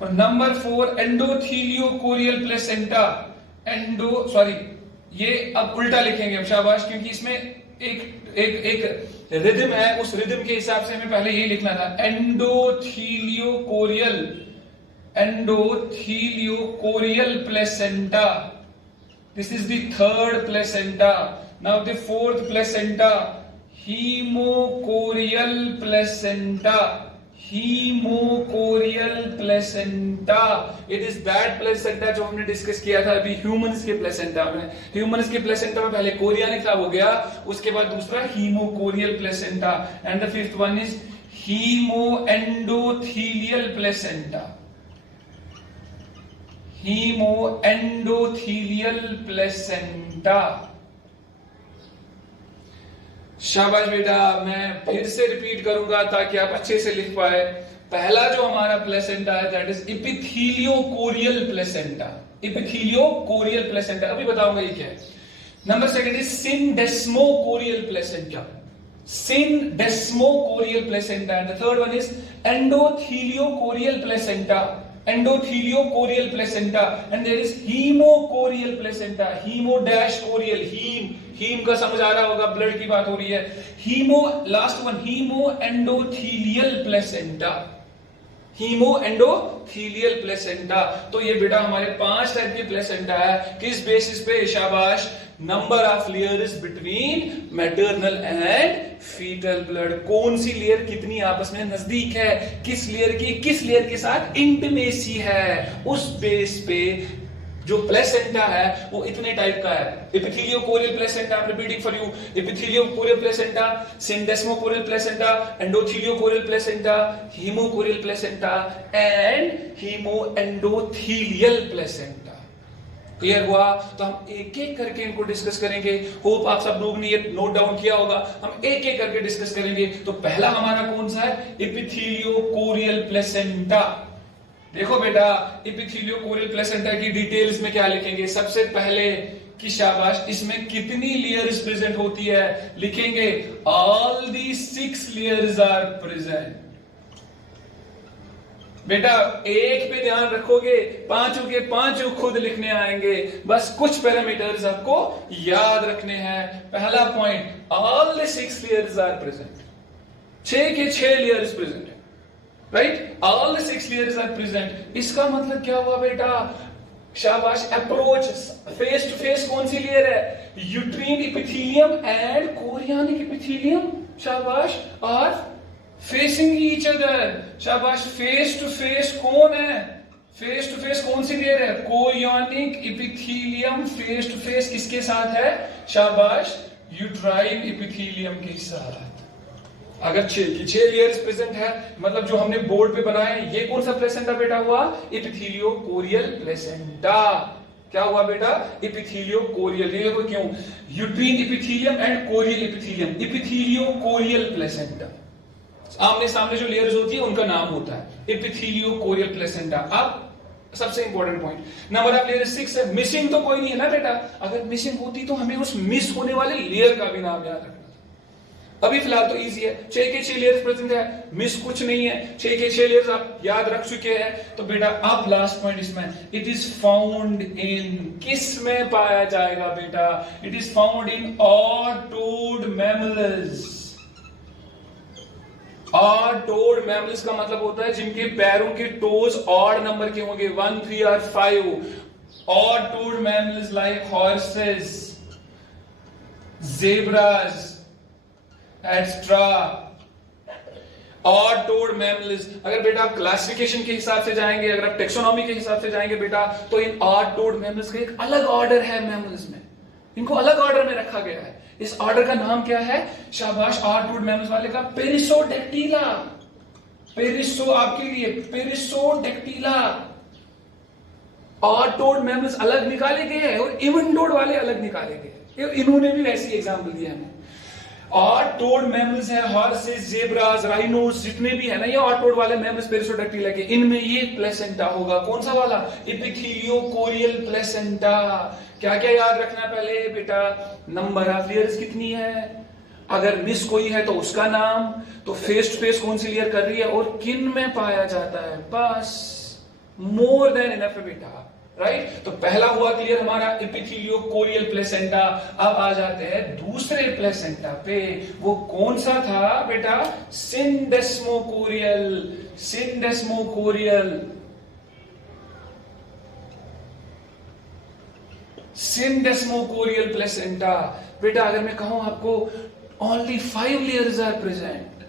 और नंबर 4 एंडोथीलियोकोरियल प्लेसेंटा। ये अब उल्टा लिखेंगे हम, शाबाश, क्योंकि इसमें एक रिदम है, उस रिदम के हिसाब से हमें पहले ये लिखना था, endotheliochorial placenta. This is the third placenta. Now the fourth placenta, haemochorial placenta, haemochorial placenta. It is that placenta जो हमने डिस्कस किया था अभी ह्यूमंस के प्लेसेंटा में। ह्यूमंस के प्लेसेंटा में पहले कोरियानिक था, हो गया, उसके बाद दूसरा haemochorial placenta, and the fifth one is haemo endothelial placenta, haemo endothelial placenta. शाबाश बेटा, मैं फिर से रिपीट करूंगा ताकि आप अच्छे से लिख पाए। पहला जो हमारा प्लेसेंटा है that is epitheliochorial placenta, epitheliochorial placenta, अभी बताऊंगा ये क्या है। Number 2 is syndesmochorial placenta, syndesmochorial placenta, and the third one is endotheliochorial placenta, endotheliochorial placenta, and there is haemochorial placenta, haemo dash chorial, haem का समझ आ रहा होगा, ब्लड की बात हो रही है। Haemo, last one, haemo endothelial placenta, haemo endothelial placenta. तो ये बेटा हमारे 5 टाइप के प्लेसेंटा है। किस बेसिस पे? शाबाश, number of layers between maternal and fetal blood. कौन सी लेयर कितनी आपस में नजदीक है, किस लेयर की किस लेयर के साथ इंटिमेसी है, उस बेस पे जो प्लेसेंटा है वो इतने टाइप का है। Epitheliochorial placenta, I am repeating for you, epitheliochorial placenta, syndesmochorial placenta, endotheliochorial placenta, haemochorial placenta and haemo endothelial placenta. Clear हुआ? तो हम एक एक करके इनको डिस्कस करेंगे। होप आप सब लोग ने ये नोट डाउन किया होगा। हम एक एक करके डिस्कस करेंगे। तो पहला हमारा कौन सा है? Epitheliochorial placenta. देखो बेटा, इपिथीलियोकोरियल प्लेसेंटा की डिटेल्स में क्या लिखेंगे? सबसे पहले कि शाबाश, इसमें कितनी लेयर्स प्रेजेंट होती है? लिखेंगे all the 6 layers are present. बेटा एक पे ध्यान रखोगे, पांचों के पांचों खुद लिखने आएंगे। बस कुछ पैरामीटर्स आपको याद रखने हैं। पहला point, all the 6 layers are present. 6 के 6 लेयर्स प्रेजेंट है, right? All the 6 layers are present. इसका मतलब क्या हुआ बेटा? शाबाश, अप्रोच फेस टू फेस कौन सी लेयर है? Uterine epithelium and chorionic epithelium, शाबाश, और फेसिंग ईच अदर। शाबाश, फेस टू फेस कौन है? फेस टू फेस कौन सी लेयर है? Chorionic epithelium face to face किसके साथ है? शाबाश, यूट्राइन इपिथीलियम के साथ। अगर 6 लेयर्स प्रेजेंट है, मतलब जो हमने बोर्ड पे बनाए, ये कौन सा प्लेसेंटा बेटा हुआ? Epitheliochorial placenta. क्या हुआ बेटा? इपिथीलियोकोरियल। ये देखो क्यों, uterine epithelium and chorial epithelium, epitheliochorial placenta. आमने सामने जो लेयर्स होती है उनका नाम होता है इपिथीलियोकोरियल प्लेसेंटा। अब सबसे important point, number of layer 6 है। मिसिंग तो कोई नहीं है ना बेटा? अगर मिसिंग होती तो हमें उस मिस होने वाले लेयर का भी नाम याद रखना। अभी फिलहाल तो इजी है, 6 के 6 लेयर्स प्रेजेंट है, मिस कुछ नहीं है, 6 के 6 लेयर्स आप याद रख चुके हैं। तो बेटा अब लास्ट पॉइंट इसमें, इट इज फाउंड इन, किस में पाया जाएगा बेटा? It is found in odd-toad mammals. Odd-toad mammals का मतलब होता है जिनके पैरों के टोज ऑड नंबर के होंगे, 1, 3 और 5। odd-toed mammals like horses, zebras, etc. odd-toed mammals. अगर बेटा आप क्लासिफिकेशन के हिसाब से जाएंगे, अगर आप टेक्सोनॉमी के हिसाब से जाएंगे बेटा, तो इन odd-toed mammals का एक अलग ऑर्डर है mammals में, इनको अलग ऑर्डर में रखा गया है. इस ऑर्डर का नाम क्या है? शाबाश, odd-toed mammals वाले का पेरिसोडेक्टिला. पेरिसो आपके लिए पेरिसोडेक्टिला. odd-toed mammals अलग निकाले गए हैं और even-toed वाले अलग निकाले गए. इन्होंने भी वैसी एग्जाम्पल दिया हमें. odd-toed mammals है, horses, zebras, rhinos, जितने भी है ना ये odd-toed वाले mammals पेरिसोडेक्टिला के, इनमें ये प्लेसेंटा होगा. कौन सा वाला? Epitheliochorial placenta. क्या क्या याद रखना पहले बेटा? नंबर ऑफ लेयर्स कितनी है, अगर मिस कोई है तो उसका नाम, तो फेस टू फेस कौन सी लेयर कर रही है और किन में पाया जाता है. बस, मोर देन इनफ है बेटा. राइट, तो पहला हुआ क्लियर हमारा एपिथेलियोकोरियल प्लेसेंटा. अब आ जाते हैं दूसरे प्लेसेंटा पे. वो कौन सा था बेटा? सिंडेस्मोकोरियल. सिंडेस्मोकोरियल. Syndesmochorial placenta. बेटा अगर मैं कहूं आपको only 5 layers are present.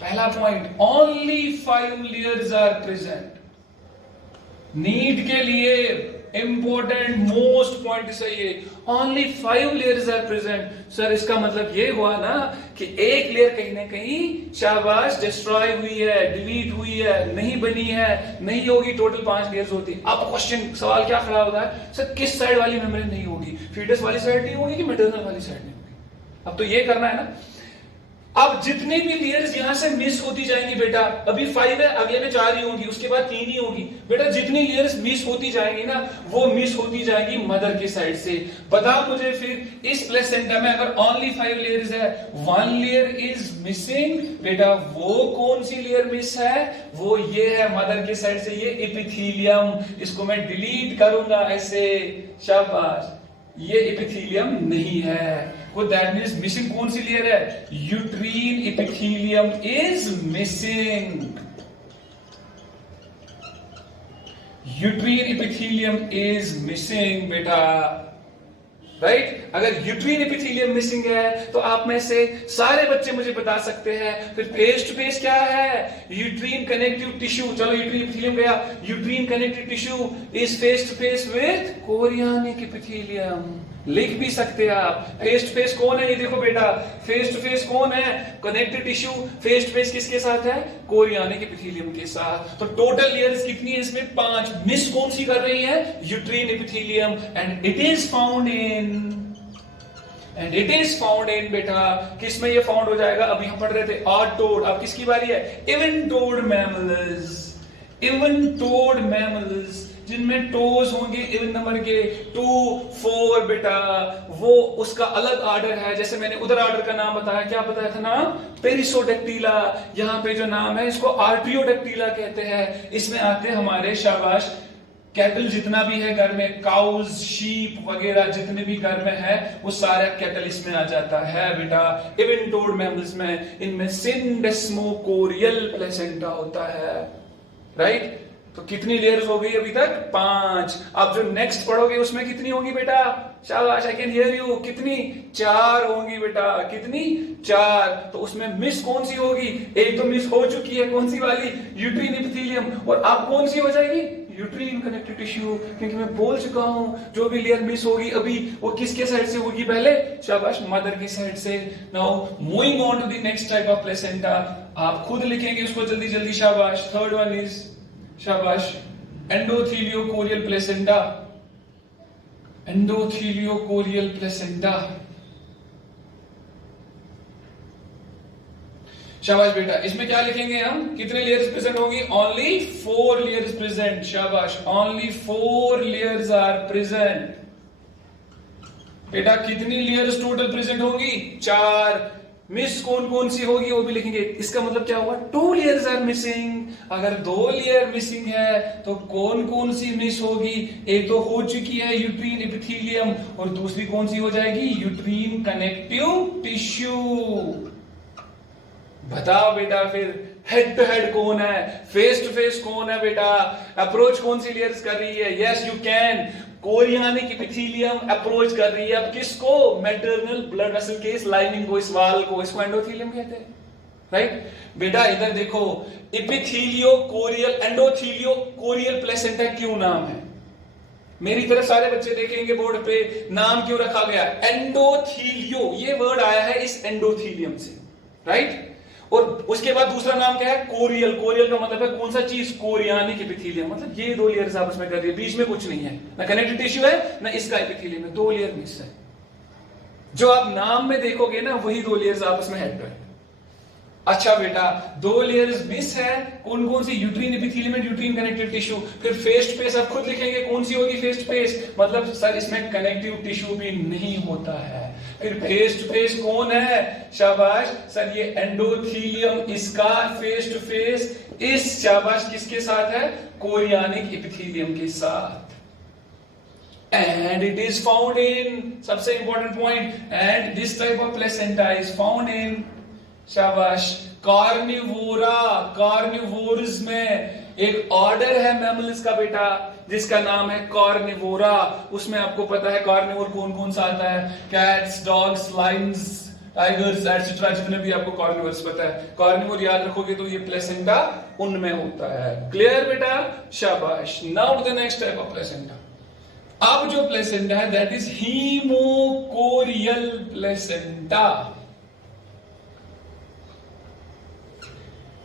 पहला point, only 5 layers are present. NEET के लिए इंपॉर्टेंट मोस्ट पॉइंट सही है, only 5 layers are present. Sir इसका मतलब ये हुआ ना कि एक लेयर कहीं ना कहीं शाबाश डिस्ट्रॉय हुई है, डिलीट हुई है, नहीं बनी है, नहीं होगी. टोटल 5 लेयर्स होती. अब क्वेश्चन सवाल क्या खड़ा होता है? सर किस साइड वाली मेम्ब्रेन नहीं होगी? फीटस वाली साइड नहीं होगी कि मैटरनल वाली साइड नहीं होगी? अब तो ये करना है ना. अब जितनी भी लेयर्स यहां से मिस होती जाएंगी बेटा, अभी 5 है, अगले में 4 ही होंगी, उसके बाद 3 ही होगी. बेटा जितनी लेयर्स मिस होती जाएंगी ना, वो मिस होती जाएंगी मदर की साइड से. बता मुझे फिर इस प्लेसेंटा में अगर ओनली 5 लेयर्स है, 1 लेयर इज मिसिंग. बेटा वो कौन सी लेयर मिस है? वो ये है मदर की साइड से, ये एपिथेलियम. इसको मैं डिलीट करूंगा ऐसे. शाबाश, ये एपिथेलियम नहीं है. वो दैट मींस मिसिंग कौन सी लेयर है? Uterine epithelium is missing. Uterine epithelium is missing बेटा. राइट, अगर यूट्रीन एपिथेलियम मिसिंग है तो आप में से सारे बच्चे मुझे बता सकते हैं. फिर फेस टू फेस क्या है? Uterine connective tissue. चलो यूट्रीन एपिथेलियम गया. Uterine connective tissue is face to face with chorionic epithelium. लिख भी सकते हैं आप. फेस टू फेस कौन है? ये देखो बेटा, फेस टू फेस कौन है? Connective tissue. Face to face किसके साथ है? कोरियानिक एपिथेलियम के साथ. तो टोटल लेयर्स कितनी है इसमें? 5. मिस कौन सी कर रही है? Uterine epithelium. And it is found इन बेटा, किस में ये फाउंड हो जाएगा? अभी हम पढ़ रहे थे odd-toed. अब किसकी बारी है? even-toed mammals. even-toed mammals जिनमें टोज होंगे इवन नंबर के 2, 4 बेटा, वो उसका अलग ऑर्डर है. जैसे मैंने उधर ऑर्डर का नाम बताया, क्या बताया था नाम? पेरिसोडेक्टिला. यहाँ पे जो नाम है इसको आर्ट्रियोडेक्टिला कहते हैं. इसमें आते हैं हमारे शाबाश कैटल, जितना भी है घर में, काउज, शीप वगैरह जितने भी घर में है, वो सारा कैटल इसमें आ जाता है बेटा. इवन-टोड मैमल्स में इनमें सिंडेस्मोकोरियल प्लेसेंटा होता है. राइट, तो कितनी लेयर्स हो गई अभी तक? 5. अब जो नेक्स्ट पढ़ोगे उसमें कितनी होगी बेटा? शाबाश, आई कैन हियर यू. कितनी? 4 होंगी बेटा. कितनी? 4. तो उसमें मिस कौन सी होगी? एक तो मिस हो चुकी है, कौन सी वाली? Uterine epithelium. और अब कौन सी हो जाएगी? Uterine connective tissue. क्योंकि मैं बोल चुका हूं जो भी लेयर मिस होगी अभी, वो किसके साइड से होगी? पहले शाबाश मदर की साइड से. Now moving on to the next type of placenta. आप खुद लिखेंगे उसको जल्दी जल्दी. शाबाश. थर्ड वन इज शाबाश एंडोथेलियोकोरियल प्लेसेंटा. एंडोथेलियोकोरियल प्लेसेंटा. शाबाश बेटा, इसमें क्या लिखेंगे हम? कितने लेयर्स प्रेजेंट होंगी? Only 4 layers present. शाबाश, ओनली 4 लेयर्स आर प्रेजेंट. बेटा कितनी लेयर्स टोटल प्रेजेंट होंगी? 4. मिस कौन कौन सी होगी वो भी लिखेंगे. इसका मतलब क्या हुआ? 2 लेयर्स आर मिसिंग. अगर 2 लेयर मिसिंग है तो कौन कौन सी मिस होगी? एक तो हो चुकी है यूट्रीन एपिथेलियम, और दूसरी कौन सी हो जाएगी? Uterine connective tissue. बताओ बेटा फिर हेड टू हेड कौन है, फेस टू फेस कौन है बेटा, अप्रोच कौन सी लेयर्स कर रही है? Yes you can, chorionic epithelium approach कर रही है। अब किसको? मैटरनल ब्लड वेसल के इस लाइनिंग को, इस वाल को, इसको एंडोथेलियम कहते हैं, राइट बेटा। इधर देखो, एपिथेलियो कोरियल, एंडोथेलियो कोरियल प्लेसेंटा क्यों नाम है? मेरी तरफ सारे बच्चे देखेंगे बोर्ड पे, नाम क्यों रखा गया? एंडोथेलियो, ये वर्ड आया है इस एंडोथेलियम से, राइट। और उसके बाद दूसरा नाम क्या है? कोरियल। कोरियल का मतलब है कौन सा चीज? Chorionic epithelium. मतलब ये दो लेयर्स आपस में कर रही है, बीच में कुछ नहीं है, ना कनेक्टिव टिश्यू है ना इसका एपिथेलियम है, दो लेयर मिस है। जो आप नाम में देखोगे ना, वही दो लेयर्स आपस में हेड टू हेड। अच्छा बेटा, दो लेयर्स मिस है, कौन कौन सी? Uterine epithelium and uterine connective tissue. फिर फेस टू फेस आप खुद लिखेंगे, कौन सी होगी फेस टू फेस? मतलब सर इसमें कनेक्टिव टिश्यू भी नहीं होता है। फिर फेस टू फेस कौन है? शाबाश सर, ये एंडोथेलियम, इसका फेस टू फेस इस, शाबाश, किसके साथ है? कोरियानिक एपिथेलियम के साथ। And it is found in, सबसे important point, and this type of placenta is found in, शाबाश, कार्निवोरा। कार्निवोर्स में एक ऑर्डर है मैमल्स का बेटा, जिसका नाम है कार्निवोरा। उसमें आपको पता है कार्निवोर कौन कौन सा आता है? Cats, dogs, Lions, tigers etcetera, जितने भी आपको कार्निवोर्स पता है। कार्निवोर याद रखोगे तो ये प्लेसेंटा उनमें होता है। क्लियर बेटा? शाबाश। Now the next type of placenta. अब जो प्लेसेंटा है दैट इज हीमोकोरियल प्लेसेंटा।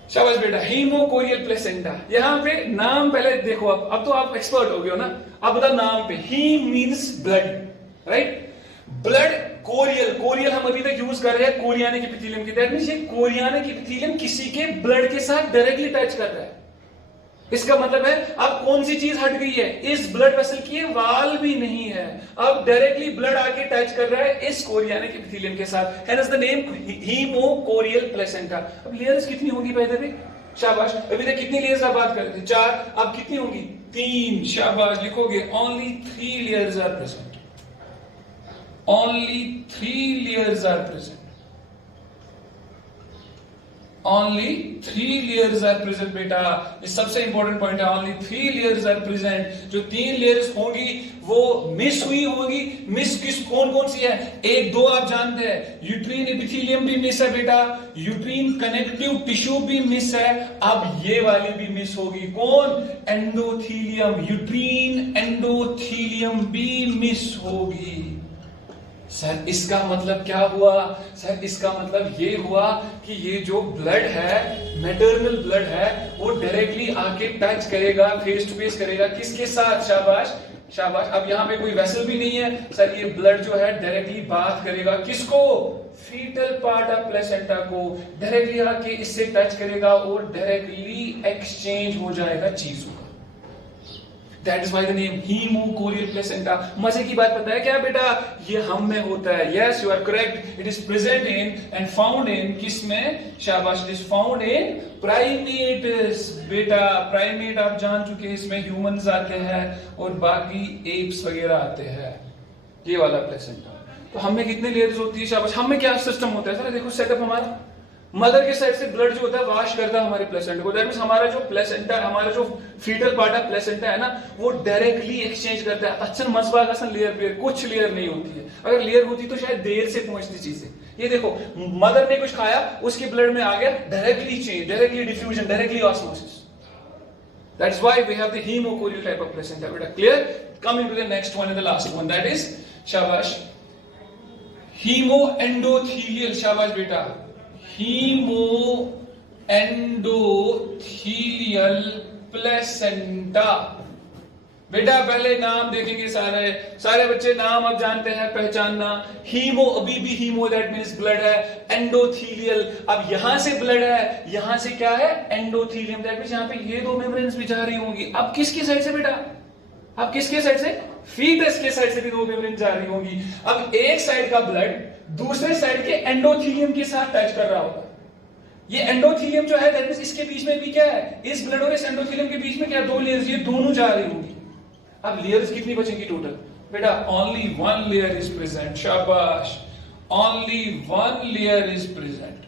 शाबाश बेटा, हीमोकोरियल प्लेसेंटा। यहां पे नाम पहले देखो, अब तो आप एक्सपर्ट हो गए हो ना। अब बता नाम पे, heme means blood, right? Blood, chorial, chorial हम अभी तक यूज कर रहे हैं कोरियानिक एपिथेलियम की। दैट मींस ये कोरियानिक एपिथेलियम किसी के ब्लड के साथ डायरेक्टली टच कर रहा है। इसका मतलब है अब कौन सी चीज हट गई है? इस ब्लड वेसल की वाल भी नहीं है, अब डायरेक्टली ब्लड आके टच कर रहा है इस कोरियानिक एपिथेलियम के साथ। Hence the name haemochorial placenta. अब लेयर्स कितनी होगी पहले भी? शाबाश। अभी तक कितनी लेयर्स आप बात कर रहे थे? 4, अब कितनी होंगी? 3। शाबाश, लिखोगे only 3 layers are present. Only 3 layers are present. Only 3 layers are present बेटा। ये सबसे इंपॉर्टेंट पॉइंट है, only 3 layers are present। जो 3 layers होंगी वो मिस हुई होंगी। मिस किस, कौन कौन सी है? 1, 2 आप जानते हैं, यूट्रीन एपिथेलियम भी मिस है बेटा, यूट्रीन कनेक्टिव टिश्यू भी मिस है। अब ये वाली भी मिस होगी, कौन? एंडोथेलियम, यूट्रीन एंडोथेलियम भी मिस होगी। सर इसका मतलब क्या हुआ? सर इसका मतलब ये हुआ कि ये जो ब्लड है, मैटरनल ब्लड है, वो डायरेक्टली आके टच करेगा, फेस टू फेस करेगा किसके साथ? शाबाश, शाबाश। अब यहां पे कोई वेसल भी नहीं है सर, ये ब्लड जो है डायरेक्टली बात करेगा किसको? फीटल पार्ट ऑफ प्लेसेंटा को, डायरेक्टली आके इससे टच करेगा और डायरेक्टली एक्सचेंज हो जाएगा चीजों का। That is why the name hemocoreal placenta। मजे की बात पता है क्या बेटा? ये हम में होता है। Yes, you are correct. It is present in and found in किसमें? शाबाश, it is found in primates बेटा। प्राइमेट आप जान चुके हैं, इसमें ह्यूमंस आते हैं और बाकी एप्स वगैरह आते हैं। ये वाला प्लेसेंटा। तो हमें कितने लेयर्स होती है? शाबाश। हमें क्या सिस्टम होता है? सर देखो सेटअप हमारा, मदर के साइड से ब्लड जो होता है वॉश करता है हमारे प्लेसेंटा को। दैट मींस हमारा जो प्लेसेंटा, हमारा जो फीटल पार्ट ऑफ प्लेसेंटा है ना, वो डायरेक्टली एक्सचेंज करता है। अच्छा मसबाग असन लेयर, कुछ लेयर नहीं होती है। अगर लेयर होती तो शायद देर से पहुंचती चीजें। ये देखो, मदर ने कुछ खाया, उसके ब्लड में आ गया, directly change, directly diffusion, directly osmosis. That is why we have the hemocoreal type of placenta beta। Clear? Coming to the next one and the last one, that is shabash, hemoendothelial। शाबाश बेटा, हीमो एंडोथेलियल प्लेसेंटा। बेटा पहले नाम देखेंगे, सारे बच्चे नाम अब जानते हैं, पहचानना। हीमो, अभी भी हीमो दैट मींस ब्लड है। एंडोथेलियल, अब यहां से ब्लड है, यहां से क्या है? एंडोथेलियम। दैट मींस यहां पे ये दो मेम्ब्रेन्स भी जा रही होंगी। अब किसकी साइड से बेटा? अब किसके साइड से? फीटस के साइड से भी दो मेम्ब्रेन जा रही होंगी। अब एक साइड का ब्लड दूसरे साइड के एंडोथेलियम के साथ टच कर रहा होगा। ये एंडोथेलियम जो है दैट मींस इसके बीच में भी क्या है? इस ब्लड और इस एंडोथेलियम के बीच में क्या? 2 लेयर्स, ये दोनों जा रही होंगी। अब लेयर्स कितनी बचेंगी टोटल? बेटा ओनली 1 लेयर इज प्रेजेंट। शाबाश, ओनली 1 लेयर इज प्रेजेंट।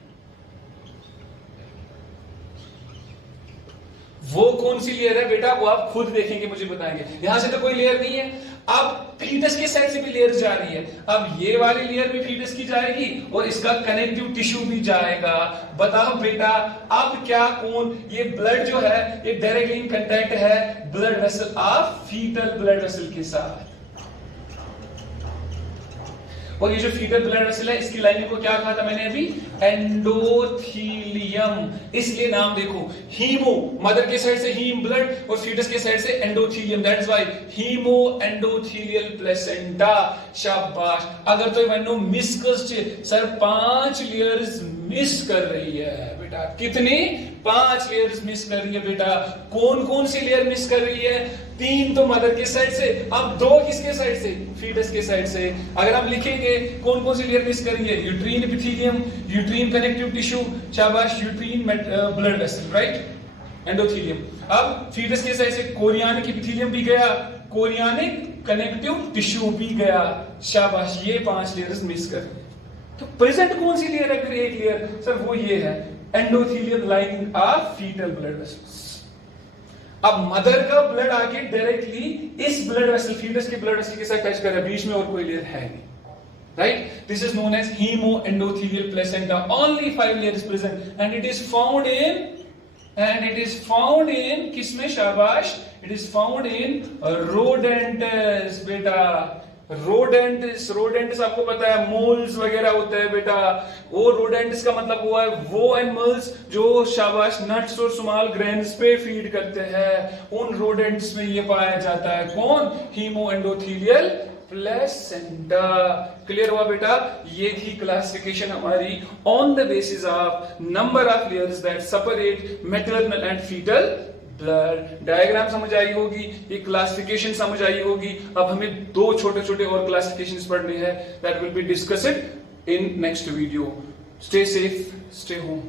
वो कौन सी लेयर है बेटा, वो आप खुद देखेंगे, मुझे बताएंगे। यहां से तो कोई लेयर नहीं है, अब फीटस के साइड से भी लेयर जा रही है, अब ये वाली लेयर भी फीटस की जाएगी और इसका कनेक्टिव टिश्यू भी जाएगा। बताओ बेटा अब क्या कौन, ये ब्लड जो है ये डायरेक्टली इन कांटेक्ट है blood vessel of fetal blood vessel के साथ, और ये जो फीटल ब्लड वेसल है इसकी लाइनिंग को क्या कहा था मैंने अभी, एंडोथीलियम। इसलिए नाम देखो, हीमो मदर के साइड से हीम ब्लड और फीटस के साइड से endothelium, that's why hemo endothelial placenta. शाबाश। अगर तो मैंने मिस कर सर 5 लेयर्स मिस कर रही है बेटा, कितनी 5 लेयर्स मिस कर रही है बेटा। कौन कौन सी लेयर मिस कर रही है, 3 तो मदर के साइड से, अब 2 किसके साइड से, फीटस के साइड से। अगर हम लिखेंगे कौन कौन सी लेयर मिस कर रही है, uterine epithelium, uterine connective tissue, शाबाश, uterine blood vessel, right, endothelium. अब फीटस के साइड से कोरियानिक एपिथेलियम भी गया, कोरियानिक कनेक्टिव टिश्यू भी गया, शाबाश, ये 5 लेयर्स मिस कर रही है। तो प्रेजेंट कौन सी लेयर है फिर, एक लेयर, सर वो ये है endothelium lining of fetal blood vessels. अब मदर का ब्लड आके डायरेक्टली इस ब्लड वेसल, फीटस के ब्लड वेसल के साथ टच कर रहा है, बीच में और कोई लेयर है नहीं, right? This is known as hemoendothelial placenta. Only 5 layers present, and it is found in किसमें, शाबाश, it is found in rodents बेटा। रोडेंट्स आपको पता है मोल्स वगैरह होता है बेटा, वो रोडेंट्स का मतलब हुआ है वो एनिमल्स जो शाबाश नट्स और स्मॉल ग्रेन्स पे फीड करते हैं, उन रोडेंट्स में ये पाया जाता है, कौन, हीमोएंडोथेलियल प्लेसेंटा। क्लियर हुआ बेटा, ये थी क्लासिफिकेशन हमारी on the basis of number of layers that separate maternal and fetal blood. Diagram समझ आई होगी, ये क्लासिफिकेशन समझ आई होगी। अब हमें 2 छोटे छोटे और क्लासिफिकेशंस पढ़ने हैं, that will be discussed in next video. Stay safe, stay home.